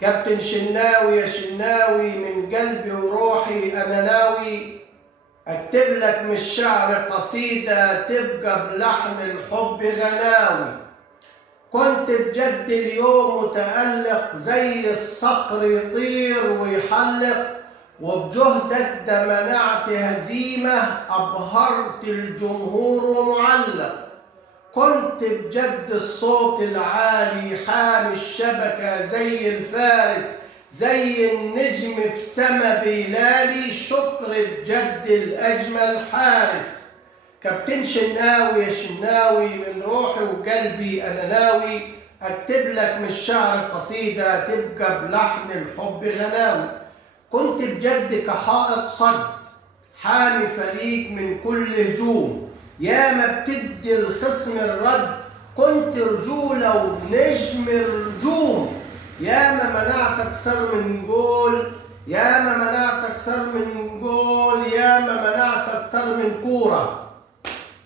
كابتن شناوي يا شناوي، من قلبي وروحي أنا ناوي أكتب لك من الشعر قصيدة تبقى بلحن الحب غناوي. كنت بجد اليوم متألق زي الصقر يطير ويحلق، وبجهدك ده منعت هزيمة أبهرت الجمهور ومعلق. كنت بجد الصوت العالي حامي الشبكة زي الفارس، زي النجم في سما بيلالي، شكر بجد الأجمل حارس. كابتن شناوي يا شناوي، من روحي وقلبي أنا ناوي أكتب لك من الشعر قصيدة تبقى بلحن الحب غناوي. كنت بجد كحائط صد حامي فريق من كل هجوم، يا ما بتدي الخصم الرد كنت رجولة ونجم الرجوم. يا ما منعت أكثر من جول، يا ما منعت أكثر من جول، يا ما منعت أكثر من كورة،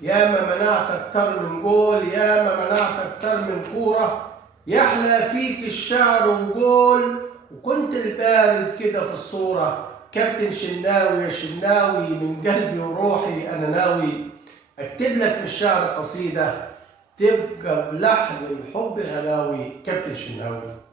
يا ما منعت أكتر من جول، يا ما منعت أكتر من كورة. يحلى فيك الشعر وجول، وكنت البارز كده في الصورة. كابتن شناوي يا شناوي، من قلبي وروحي أنا ناوي أكتب لك من الشعر قصيدة تبقى بلحن الحب غناوي. كابتن شناوي.